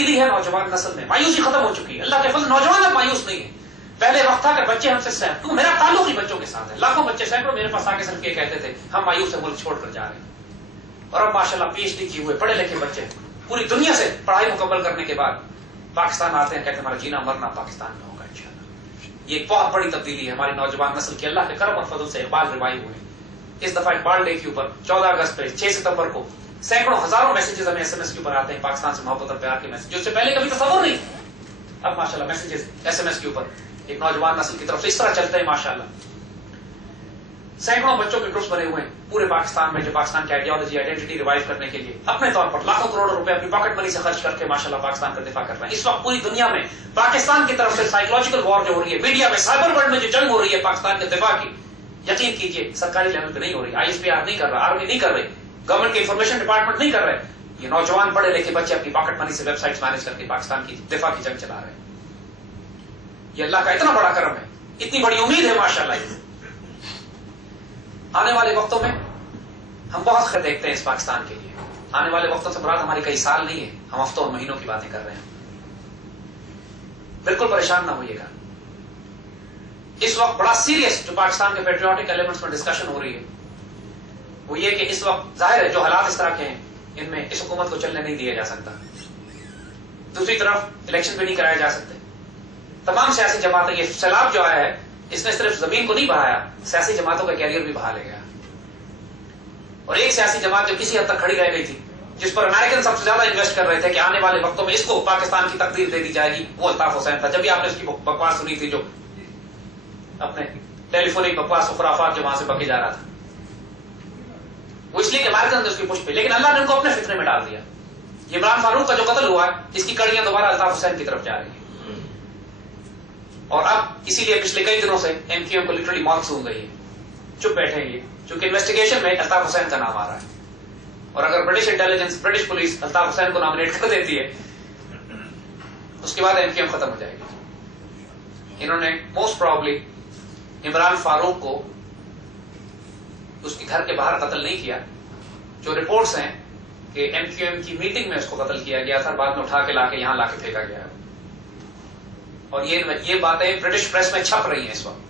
तब्दीली है नौजवान नस्ल में, मायूसी खत्म हो चुकी है। अल्लाह के फजल नौजवान अब मायूस नहीं है। पहले वक्त था कि बच्चे हमसे सहम, क्यों मेरा ताल्लुक ही बच्चों के साथ है। लाखों बच्चे सैकड़ों मेरे पास आके सिर्फ ये कहते थे हम मायूस है, मुल्क छोड़कर जा रहे हैं। और अब माशाल्लाह पीएचडी किए हुए पढ़े लिखे बच्चे पूरी दुनिया से पढ़ाई मुकम्मल करने के बाद पाकिस्तान आते हैं, कहते हमारा जीना मरना पाकिस्तान में होगा इंशाअल्लाह। ये एक बहुत बड़ी तब्दीली है हमारी नौजवान नस्ल की। अल्लाह के करम और फजल से इकबाल रिवाई हुए। इस दफा इकबाल डे के ऊपर 14 अगस्त पे 6 सितंबर को सैकड़ों हजारों मैसेजेस हमें SMS के ऊपर आते हैं, पाकिस्तान से मोहब्बत और प्यार के मैसेज, जिससे पहले कभी तसव्वुर नहीं। अब माशाल्लाह मैसेजेस SMS के ऊपर एक नौजवान नस्ल की तरफ से इस तरह चलते हैं माशाल्लाह। सैकड़ों बच्चों के ग्रुप्स बने हुए हैं पूरे पाकिस्तान में, जो पाकिस्तान की आइडियोलॉजी आइडेंटिटी रिवाइव करने के लिए अपने तौर पर लाखों करोड़ों रुपए अपनी पॉकेट मनी से खर्च करके माशाल्लाह पाकिस्तान का दिफा कर रहे हैं। इस वक्त पूरी दुनिया में पाकिस्तान की तरफ से साइकोलॉजिकल वॉर जो हो रही है, मीडिया में साइबर वर्ल्ड में जो जंग हो रही है पाकिस्तान के दिफा की, यकीन कीजिए सरकारी लेवल पे नहीं हो रही, ISPR नहीं कर रहा, आर्मी नहीं कर रही, गवर्नमेंट के इंफॉर्मेशन डिपार्टमेंट नहीं कर रहे। ये नौजवान पढ़े लिखे बच्चे अपनी पॉकेट मनी से वेबसाइट्स मैनेज करके पाकिस्तान की दिफा की जंग चला रहे हैं। ये अल्लाह का इतना बड़ा करम है, इतनी बड़ी उम्मीद है माशाल्लाह। आने वाले वक्तों में हम बहुत खैर देखते हैं इस पाकिस्तान के लिए। आने वाले वक्तों से मुराद हमारी कई साल नहीं है, हम हफ्तों और महीनों की बातें कर रहे हैं। बिल्कुल परेशान ना होइएगा। इस वक्त बड़ा सीरियस जो पाकिस्तान के पेट्रियोटिक एलिमेंट्स में डिस्कशन हो रही है वो ये कि इस वक्त जाहिर है जो हालात इस तरह के हैं, इनमें इस हुकूमत को चलने नहीं दिया जा सकता। दूसरी तरफ इलेक्शन भी नहीं कराए जा सकते। तमाम सियासी जमातें, ये सैलाब जो आया है इसने सिर्फ जमीन को नहीं बहाया, सियासी जमातों का कैरियर भी बहा ले गया। और एक सियासी जमात जो किसी हद तक खड़ी रह गई थी, जिस पर अमेरिकन सबसे ज्यादा इन्वेस्ट कर रहे थे कि आने वाले वक्तों में इसको पाकिस्तान की तकदीर दे दी जाएगी, वो अल्ताफ हुसैन था। जब भी आपने उसकी बकवास सुनी थी, जो अपने टेलीफोनिक बकवास और खुराफात जो वहां से बके जा रहा था, वो इसलिए कि अमेरिकन ने उसकी पुष्ट पे, लेकिन अल्लाह ने उनको अपने फितरे में डाल दिया। इमरान फारूक का जो कत्ल हुआ है, इसकी कड़ियां दोबारा अल्ताफ हुसैन की तरफ जा रही है। और अब इसीलिए पिछले कई दिनों से MQM को लिटरली मौत सूंघ गई है, चुप बैठे हैं, क्योंकि इन्वेस्टिगेशन में अल्ताफ हुसैन का नाम आ रहा है। और अगर British intelligence, British police Altaf Hussain को नॉमिनेट कर देती है, उसके बाद MQM खत्म हो जाएगी। इन्होंने मोस्ट प्रोबेबली इमरान फारूक को उसके घर के बाहर कत्ल नहीं किया। जो रिपोर्ट्स हैं कि MQM की मीटिंग में उसको कत्ल किया गया था, बाद में उठा के लाके यहां लाके फेंका गया। और ये बातें ब्रिटिश प्रेस में छप रही हैं इस वक्त,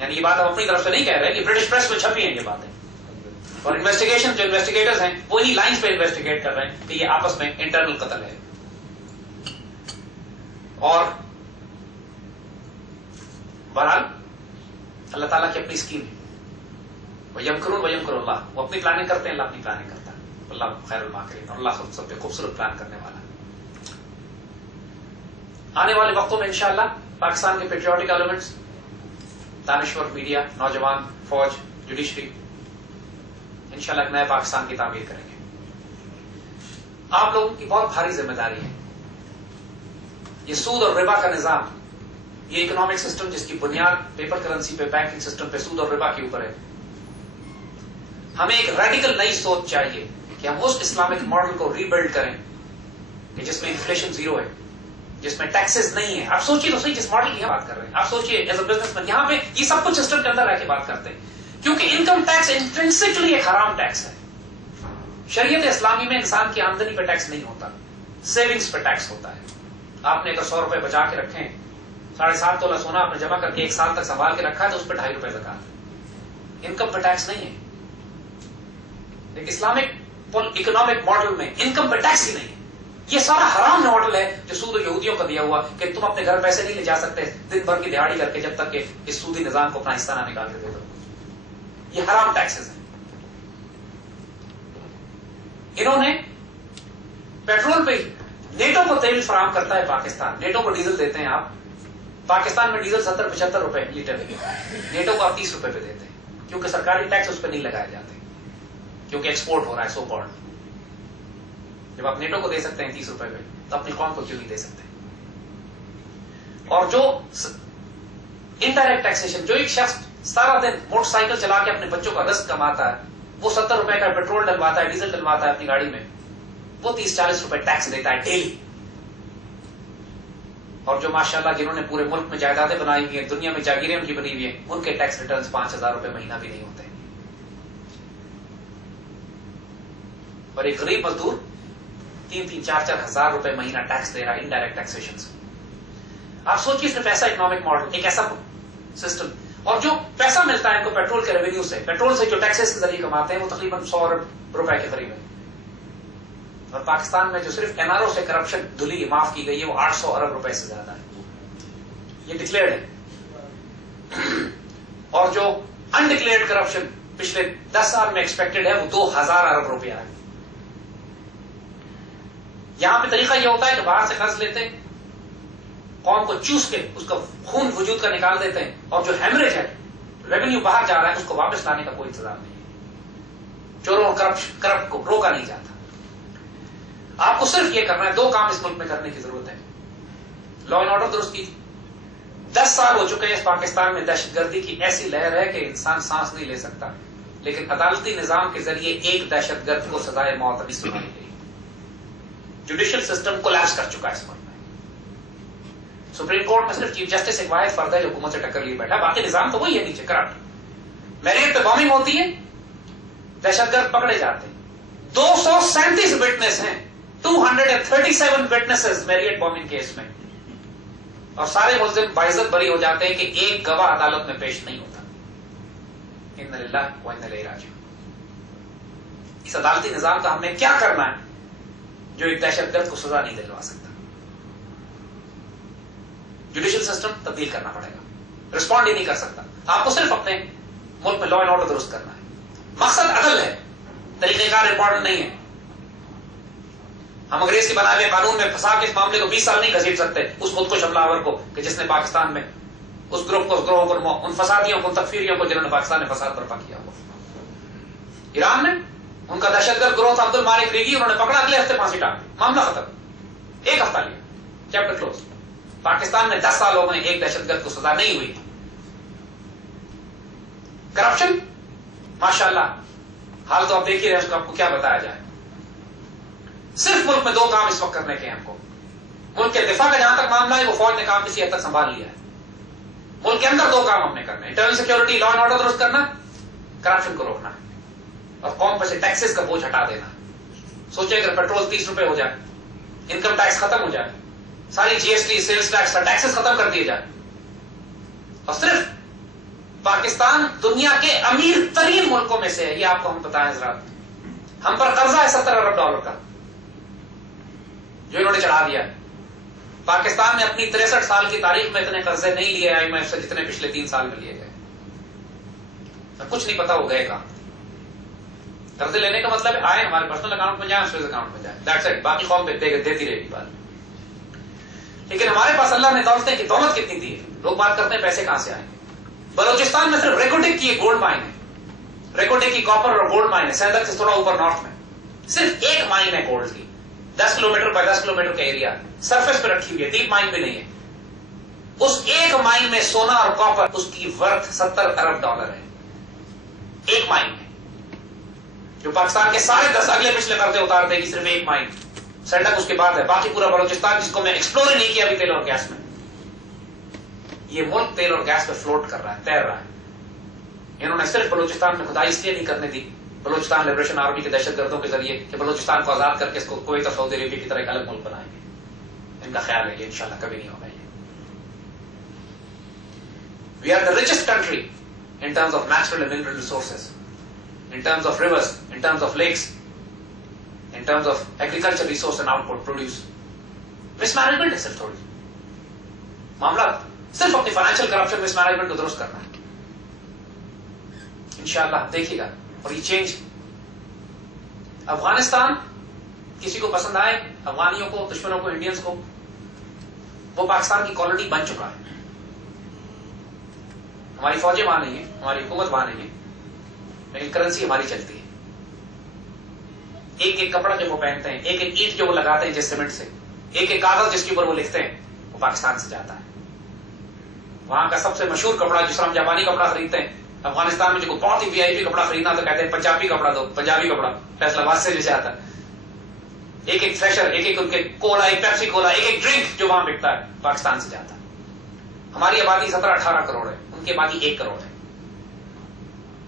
यानी ये बात हम अपनी तरफ से नहीं कह रहे, कि ब्रिटिश प्रेस में छपी हैं ये बातें। और इन्वेस्टिगेशन जो इन्वेस्टिगेटर्स हैं वो इन्हीं लाइंस पे इन्वेस्टिगेट कर रहे हैं कि ये आपस में इंटरनल कत्ल है। और बहरहाल अल्लाह ताला की अपनी स्कीम है, वयमकुरुल्लाह, वो अपनी प्लानिंग करते हैं, अल्लाह अपनी प्लानिंग करता है। अल्लाह खैरुल माकिरीन, और अल्लाह सब पे खूबसूरत प्लान करने वाला है। आने वाले वक्तों में इंशाअल्लाह पाकिस्तान के पेट्रियोटिक एलिमेंट्स, दानिश्वर, मीडिया, नौजवान, फौज, जुडिशरी, इंशाअल्लाह एक नए पाकिस्तान की तामीर करेंगे। आप लोगों की बहुत भारी जिम्मेदारी है। ये सूद और रिबा का निजाम, ये इकोनॉमिक सिस्टम जिसकी बुनियाद पेपर करेंसी पे, बैंकिंग सिस्टम पे, सूद और रिबा के ऊपर है, हमें एक रेडिकल नई सोच चाहिए कि हम उस इस्लामिक मॉडल को रीबिल्ड करें कि जिसमें इन्फ्लेशन जीरो है, जिसमें टैक्सेस नहीं है। आप सोचिए तो सही जिस मॉडल की बात कर रहे हैं, आप सोचिए एज अ बिजनेसमैन, यहां पे ये सब कुछ सिस्टम के अंदर रह के बात करते हैं, क्योंकि इनकम टैक्स इंट्रिंसिकली एक हराम टैक्स है। शरीयत इस्लामी में इंसान की आमदनी पर टैक्स नहीं होता, सेविंग्स पर टैक्स होता है। आपने अगर 100 रुपए बचा के रखे, 7.5 तोला सोना आपने जमा करके 1 साल तक संभाल के रखा है, तो उस पर 2.5 रुपए ज़कात। इनकम पर टैक्स नहीं है। इस्लामिक इकोनॉमिक मॉडल में इनकम पर टैक्स ही नहीं है। ये सारा हराम मॉडल है जो सूद यहूदियों का दिया हुआ, कि तुम अपने घर पैसे नहीं ले जा सकते दिन भर की दिहाड़ी करके, जब तक कि इस सूदी निजाम को अपना हिस्सा ना निकाल के दे दो। ये हराम टैक्सेस हैं। इन्होंने पेट्रोल पे, नेटो को तेल फराहम करता है पाकिस्तान, नेटो को डीजल देते हैं आप। पाकिस्तान में डीजल 70-75 रुपए लीटर है, नेटो को आप 30 रुपए पे देते हैं, क्योंकि सरकारी टैक्स उस पर नहीं लगाए जाते, क्योंकि एक्सपोर्ट हो रहा है सो कॉल्ड। जब आप नेटो को दे सकते हैं 30 रुपए पे, तो अपनी कौम को क्यों नहीं दे सकते? और जो इनडायरेक्ट टैक्सेशन, जो एक शख्स सारा दिन मोटरसाइकिल चला के अपने बच्चों का रिस्क कमाता है, वो 70 रुपए का पेट्रोल डलवाता है, डीजल डलवाता है अपनी गाड़ी में, वो 30-40 रुपए टैक्स देता है डेली। और जो माशाल्लाह जिन्होंने पूरे मुल्क में जायदादें बनाई हुई हैं, दुनिया में जागीरें उनकी बनी हुई हैं, उनके टैक्स रिटर्न्स 5,000 रुपए महीना भी नहीं होते। और एक गरीब मजदूर 3,000-4,000 हज़ार रुपए महीना टैक्स दे रहा है इनडायरेक्ट टैक्सेशन से। आप सोचिए सिर्फ ऐसा इकोनॉमिक मॉडल, एक ऐसा सिस्टम, और जो पैसा मिलता है इनको पेट्रोल के रेवेन्यू से, पेट्रोल से जो टैक्सेस के जरिए कमाते हैं वो तकरीबन 100 अरब रुपए के करीब है। और पाकिस्तान में जो सिर्फ एनआरओ से करप्शन धुली माफ की गई है वो 800 अरब रुपए से ज्यादा है, ये डिक्लेयर्ड है। और जो अनडिक्लेयर्ड करप्शन पिछले 10 साल में एक्सपेक्टेड है वो 2000 अरब रुपया है। यहां पे तरीका यह होता है कि बाहर से कर्ज लेते हैं, कौम को चूस के उसका खून वजूद का निकाल देते हैं, और जो हेमरेज है रेवेन्यू बाहर जा रहा है उसको वापस लाने का कोई इंतजाम नहीं है। चोरों और करप्ट को रोका नहीं जाता। आपको सिर्फ ये करना है, 2 काम इस मुल्क में करने की जरूरत है। लॉ एंड ऑर्डर दुरुस्त कीजिए। 10 साल हो चुके हैं इस पाकिस्तान में दहशतगर्दी की ऐसी लहर है कि इंसान सांस नहीं ले सकता, लेकिन अदालती निजाम के जरिए एक दहशतगर्द को सजाए मौत अभी सुनाई गई। जुडिशियल सिस्टम कोलैप्स कर चुका है इस मुल्क में। सुप्रीम कोर्ट में सिर्फ चीफ जस्टिस एक वाहिद फर्द है जो हुकूमत से टक्कर लिए बैठा, बाकी निजाम तो वही है नीचे करप्ट। मैरियट पे बॉम्बिंग होती है, दहशतगर्द पकड़े जाते हैं। 237 विटनेस हैं, 237 विटनेसेस मैरियट बॉम्बिंग केस में, और सारे मुल्जिम बाइज्जत बरी हो जाते हैं कि एक गवाह अदालत में पेश नहीं होता। इन्ना लिल्लाह व इन्ना इलैहि राजिऊन। इस अदालती निजाम का हमें क्या करना है जो एक दहशतगर्द को सजा नहीं दिलवा सकता? जुडिशियल सिस्टम तब्दील करना पड़ेगा, रिस्पॉन्ड ही नहीं कर सकता। आपको सिर्फ अपने मुल्क में लॉ एंड ऑर्डर दुरुस्त करना है। मकसद अदल है, तरीकेकार इंपॉर्टेंट नहीं है। हम अंग्रेज के बनाए हुए कानून में फंसा के इस मामले को 20 साल नहीं घसीट सकते उस खुदकुश हमलावर को कि जिसने पाकिस्तान में उस ग्रुप को, उस ग्रोह को, उन फसादियों को, उन तकफीरियों को जिन्होंने पाकिस्तान में फसाद बर्पा किया हुआ। ईरान में उनका दहशतगर्द ग्रोह था अब्दुल मालिक रीगी, उन्होंने पकड़ा, अगले हफ्ते फांसी टांग दी, मामला खत्म, 1 हफ्ता लिया, चैप्टर क्लोज। पाकिस्तान में 10 सालों में एक दहशतगर्द को सजा नहीं हुई। करप्शन माशाल्लाह, हाल तो आप देख ही रहे हैं, उसको आपको क्या बताया जाए। सिर्फ मुल्क में 2 काम इस वक्त करने के हैं हमको। मुल्क के दिफा का जहां तक मामला है वो फौज ने काम किसी हद तक संभाल लिया है। मुल्क के अंदर 2 काम हमने करने, internal security, law and order दुरुस्त करना, करप्शन को रोकना है, और कौम पर से टैक्सेस का बोझ हटा देना। सोचिए अगर पेट्रोल 30 रुपए हो जाए, इनकम टैक्स खत्म हो जाए, सारी जीएसटी, सेल्स टैक्स का टैक्सेस खत्म कर दिए जाए, और सिर्फ पाकिस्तान दुनिया के अमीर तरीन मुल्कों में से है, ये आपको हम बताएं हजरात। हम पर कर्जा है $70 अरब का जो इन्होंने चढ़ा दिया। पाकिस्तान ने अपनी 63 साल की तारीख में इतने कर्जे नहीं लिए आईएमएफ से जितने पिछले 3 साल में लिए गए। कुछ नहीं पता हो गए कहां। कर्जे लेने का मतलब आए हमारे पर्सनल अकाउंट में जाए, स्विस अकाउंट में जाए, दैट्स इट। बाकी कौम देती रहेगी बात। लेकिन हमारे पास अल्लाह ने दौलतें की दौलत कितनी दी है। लोग बात करते हैं पैसे कहां से आएंगे। बलोचिस्तान में सिर्फ रेकोटिक की एक गोल्ड माइन है, रेकोटिक की कॉपर और गोल्ड माइन है, सैंदक से थोड़ा ऊपर नॉर्थ में सिर्फ एक माइन है गोल्ड की, 10 किलोमीटर बाय 10 किलोमीटर का एरिया, सरफेस पे रखी हुई है, डीप माइन भी नहीं है। उस एक माइन में सोना और कॉपर, उसकी वर्थ $70 अरब है, एक माइन में, जो पाकिस्तान के सारे 10 अगले पिछले कर्जे उतार देगी। सिर्फ एक माइन, सैंडक उसके बाद है, बाकी पूरा बलोचिस्तान जिसको मैं एक्सप्लोर ही नहीं किया अभी तेल और गैस में। ये मुल्क तेल और गैस पे फ्लोट कर रहा है, तैर रहा है। इन्होंने सिर्फ बलोचिस्तान में खुदाई इसलिए नहीं करने दी बलोचिस्तान लिबरेशन आर्मी के दहशतगर्दों के जरिए कि बलोचिस्तान को आजाद करके इसको कुवैत और सऊदी अरेबिया की तरह एक अलग मुल्क बनाएंगे। इनका ख्याल है ये इंशाल्लाह कभी नहीं होगा। ये we are the richest country in terms of natural and mineral resources, in terms of rivers, in terms of lakes, in terms of agriculture resource and output produce. Mismanagement है सिर्फ थोड़ी, मामला सिर्फ अपनी फाइनेंशियल करप्शन मिसमैनेजमेंट को दुरुस्त करना है इंशाअल्लाह, देखिएगा। और ये चेंज अफगानिस्तान किसी को पसंद आए, अफगानियों को, दुश्मनों को, इंडियंस को, वो पाकिस्तान की कॉलोनी बन चुका है। हमारी फौजें वहां नहीं है, हमारी हुकूमत वहां नहीं है, लेकिन करेंसी हमारी चलती है। एक एक कपड़ा जो वो पहनते हैं, एक एक ईंट जो वो लगाते हैं जिस सीमेंट से, एक एक कागज जिसके ऊपर वो लिखते हैं, वो पाकिस्तान से जाता है। वहां का सबसे मशहूर कपड़ा, जिस हम जापानी कपड़ा खरीदते हैं, अफगानिस्तान में जो बहुत ही वीआईपी कपड़ा खरीदना तो कहते हैं पंजाबी कपड़ा दो, पंजाबी कपड़ा फैसलाबाद से जैसे आता है। एक एक फ्रेशर, एक एक उनके कोला, एक पेप्सी कोला, एक एक ड्रिंक जो वहां बिकता है पाकिस्तान से जाता है। हमारी आबादी 17-18 करोड़ है, उनकी आबादी 1 करोड़ है।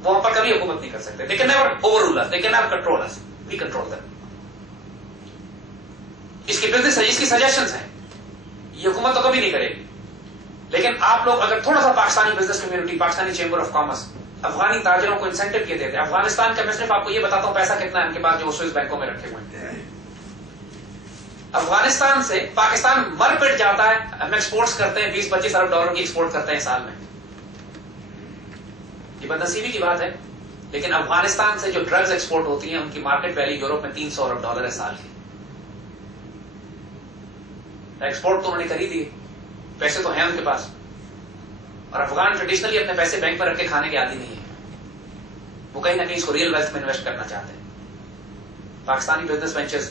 वो हम पर कभी हुकूमत नहीं कर सकते। They can never overrule us, they can never control us, we control them। اس کی بزنس ہے، اس کی سجیشنز ہیں، یہ حکومت تو کبھی نہیں کرے گی. لیکن آپ لوگ اگر تھوڑا سا Pakistani business community, Pakistani chamber of commerce Afghani تاجروں کو انسینٹو یہ دیتے ہیں. افغانستان کا میں صرف آپ کو یہ بتاتا ہوں پیسہ کتنا ہے ان کے پاس جو سوئس بینکوں میں رکھے ہوئے ہیں. افغانستان سے پاکستان مر پٹ جاتا ہے. ہم ایکسپورٹس کرتے ہیں $20-25 ارب کی ایکسپورٹ کرتے ہیں سال میں. یہ بدنصیبی کی بات ہے، لیکن افغانستان سے جو ڈرگز ایکسپورٹ ہوتی ہیں ان کی مارکیٹ ویلیو یورپ میں $300 ارب ہے سال کی. ایکسپورٹ تو انہوں نے خریدی ہے، پیسے تو ہیں ان کے پاس. اور افغان ٹریڈیشنلی اپنے پیسے بینک پر رکھ کے کھانے کے عادی نہیں ہے، وہ کہیں نہ کہیں اس کو ریئل ویلتھ میں انویسٹ کرنا چاہتے ہیں. پاکستانی بزنس وینچرز،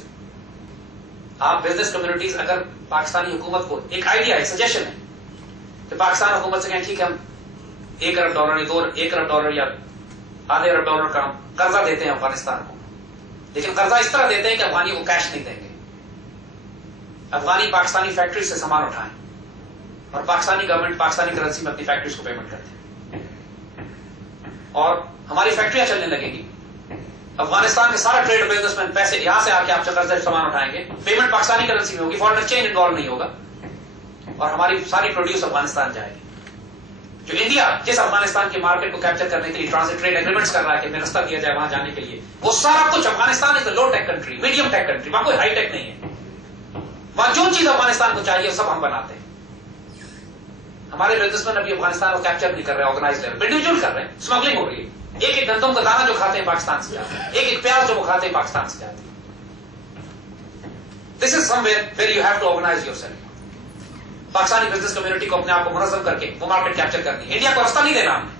آپ بزنس کمیونٹیز اگر پاکستانی حکومت کو ایک آئیڈیا ہے، سجیشن ہے کہ پاکستان حکومت سے کہیں ٹھیک ہے ہم $1 ارب یا $1 ارب یا آدھے $1 ارب کا قرضہ دیتے ہیں افغانستان کو، لیکن قرضہ اس طرح دیتے ہیں کہ افغانی کو کیش نہیں دیں گے. افغانی پاکستانی فیکٹری سے سامان اٹھائیں اور پاکستانی گورنمنٹ پاکستانی کرنسی میں اپنی فیکٹریز کو پیمنٹ کرتے ہیں اور ہماری فیکٹریاں چلنے لگیں گی. افغانستان کے سارا ٹریڈ بزنس مین پیسے یہاں سے آ کے آپ سے قرضے سامان اٹھائیں گے، پیمنٹ پاکستانی کرنسی میں ہوگی، فارن ایکسچینج انوالو نہیں ہوگا اور ہماری ساری پروڈیوس افغانستان جائے گی. جو انڈیا جس افغانستان کی مارکیٹ کو کیپچر کرنے کے لیے ٹرانزٹ ٹریڈ ایگریمنٹس کر رہا ہے کہ ہمیں رستہ دیا جائے وہاں جانے کے لیے، وہ سارا کچھ افغانستان از لو ٹیک کنٹری، میڈیم ٹیک کنٹری، وہاں کوئی ہائی ٹیک نہیں ہے. وہاں جو چیز افغانستان کو چاہیے وہ سب ہم بناتے ہیں. ہمارے بزنس مین ابھی افغانستان کو کیپچر نہیں کر رہے آرگنائز لیول پہ، انڈیویجول کر رہے ہیں، اسمگلنگ ہو رہی ہے. ایک ایک گندم کا دانا جو کھاتے ہیں پاکستان سے جاتے ہیں، ایک ایک پیاز جو وہ کھاتے ہیں پاکستان سے جاتے ہیں. This is somewhere where you have to organise yourself. Pakistani business community کو اپنے آپ کو منظم کر کے وہ مارکیٹ کیپچر کرنی ہے. انڈیا کو راستہ نہیں دینا ہم نے.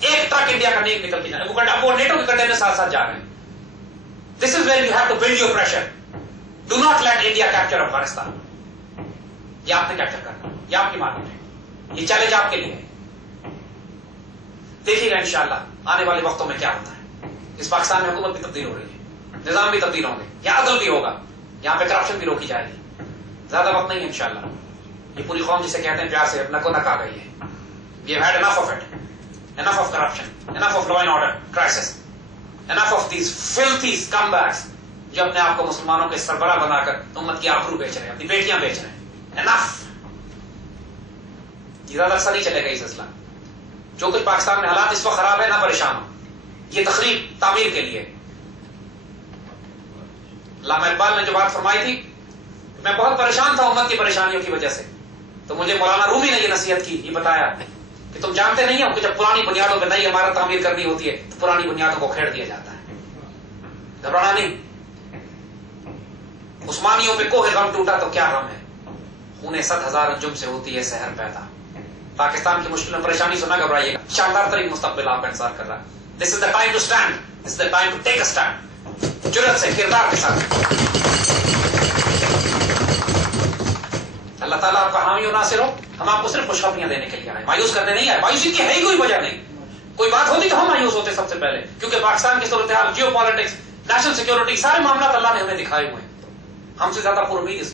ایک ٹرک انڈیا کا نہیں نکل کے جانا، اب وہ نیٹو کے کنٹینر ساتھ ساتھ جا رہے ہیں. This is where you have to build your pressure. Do not let India capture Afghanistan. یہ آپ نے کیپچر کرنا، یہ آپ کی مارکیٹ ہے، یہ چیلنج آپ کے لیے ہے. دیکھیے گا انشاءاللہ آنے والے وقتوں میں کیا ہوتا ہے. اس پاکستان میں حکومت بھی تبدیل ہو رہی ہے، نظام بھی تبدیل ہوں گے، یہاں عدل بھی ہوگا، یہاں پہ کرپشن بھی روکی جائے گی. زیادہ وقت نہیں ہے انشاءاللہ. یہ پوری قوم جسے کہتے ہیں پیار سے نکو نک آ گئی ہے. We have had enough of it. Enough of corruption. Enough of law and order crisis. Enough of these filthy scumbags جو اپنے آپ کو مسلمانوں کے سربراہ بنا کر امت کی آبرو بیچ رہے ہیں، اپنی بیٹیاں بیچ رہے ہیں. Enough. یہ زیادہ عرصہ نہیں چلے گا یہ سلسلہ. جو کچھ پاکستان میں حالات اس وقت خراب ہے، نہ پریشان ہو. یہ تخریب تعمیر کے لیے. علامہ اقبال نے جو بات فرمائی تھی، میں بہت پریشان تھا امت کی پریشانیوں کی وجہ سے، تو مجھے مولانا رومی نے یہ نصیحت کی، یہ بتایا کہ تم جانتے نہیں ہو کہ جب پرانی بنیادوں پہ نئی عمارت تعمیر کرنی ہوتی ہے تو پرانی بنیادوں کو کھیڑ دیا جاتا ہے. گھبرانا نہیں. عثمانیوں پہ کوہ غم ٹوٹا تو کیا غم ہے، خون 100,000 انجم سے ہوتی ہے سحر پیدا. پاکستان کی مشکل پریشانی سے نہ گھبرائیے گا، شاندار ترین مستقبل آپ کا انتظار کر رہا ہے. This is the time to stand, this is the time to take a stand, جرأت سے، کردار کے ساتھ. اللہ تعالیٰ آپ کا حامی و ناصر ہو. ہم آپ کو صرف خوشخبریاں دینے کے لیے آئے، مایوس کرنے نہیں آئے. مایوسی کی ہے ہی کوئی وجہ نہیں. کوئی بات ہوتی تو ہم مایوس ہوتے سب سے پہلے، کیونکہ پاکستان کی صورتحال، جیو پالیٹکس، نیشنل سیکورٹی، سارے معاملات اللہ نے ہمیں دکھائے ہوئے ہیں. ہم سے زیادہ پر امید